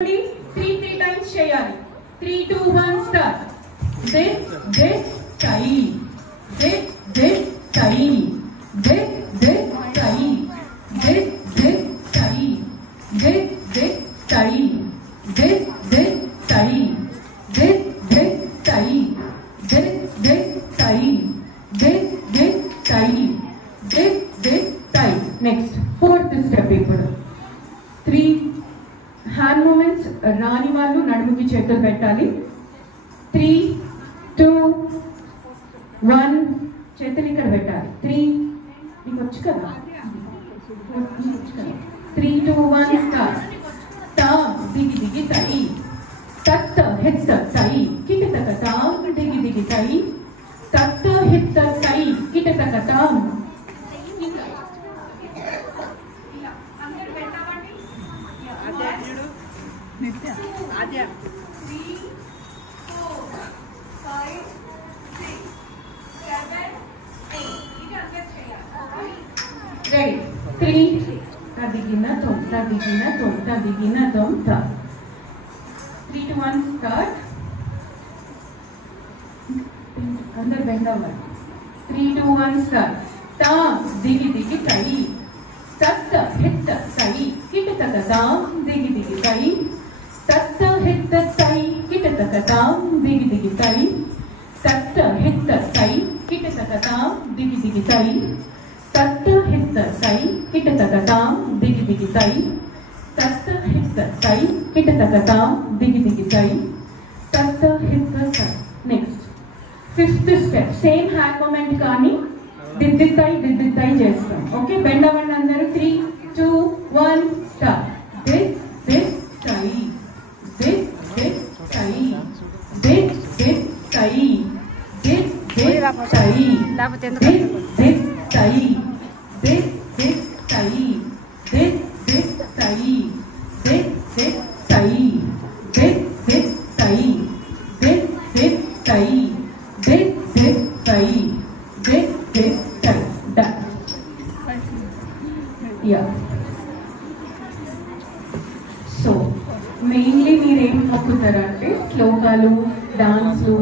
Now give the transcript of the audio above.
three times చేయాలి. 3, 2, 1 start. This tai. This tai. This tai. This tai. This tai. This tai. This tai. This tai. This tai. This tai. Next, fourth step ఇప్పుడు 3 hand moments రాని వాళ్ళు నడుముకి చేతులు పెట్టాలి. 3, 2, 1 చేతులు ఇక్కడ పెట్టాలి. 3 మీకు వచ్చు కదా. 3, 2, 1 స్టార్ట్. తా దిగి దిగి తై తత్త హిత్త తై కిట తక తాం దిగి దిగి తై తత్త హిత్త తై కిట తక తాం. Adya. 3, 4, 5, 6, 7, 8. ఇది అంతా చేయాలి. రెడీ. 3 తదిగిన తొం తదిగిన తొం తదిగిన తొం త. 3, 2, 1 స్టార్ట్. అందరూ బెండ్ అవ్వాలి. 3, 2, 1 స్టార్ట్. తా దిగి దిగి తై తత్త హిత్త తై కిట తక తాం దిగి దిగి తై తత్త హిత్త తై కిట తక తాం దిగి దిగి తై తత్త హిత్త తై కిట తక తాం దిగి దిగి తై తత్త హిత్త తై కిట తక తాం దిగి దిగి తై తత్త హిత్త తై కిట తక తాం దిగి దిగి తై తత్త హిత్త తై. Next fifth step same hand movement కానీ దిద్దితాయి చేస్తాం. ఓకే, బెండ్ అవ్వండి అందరూ. 3, 2, 1 స్టార్ట్. దిస్ తై దిస్ తై దిస్ తై దిస్ తై దిస్ తై దిస్ తై దిస్ తై దిస్ తై దిస్ తై దిస్ తై దిస్ తై this time done. Yeah. So mainly మీరు ఏం మొక్కుతారంటే శ్లోకాలు, డాన్స్లు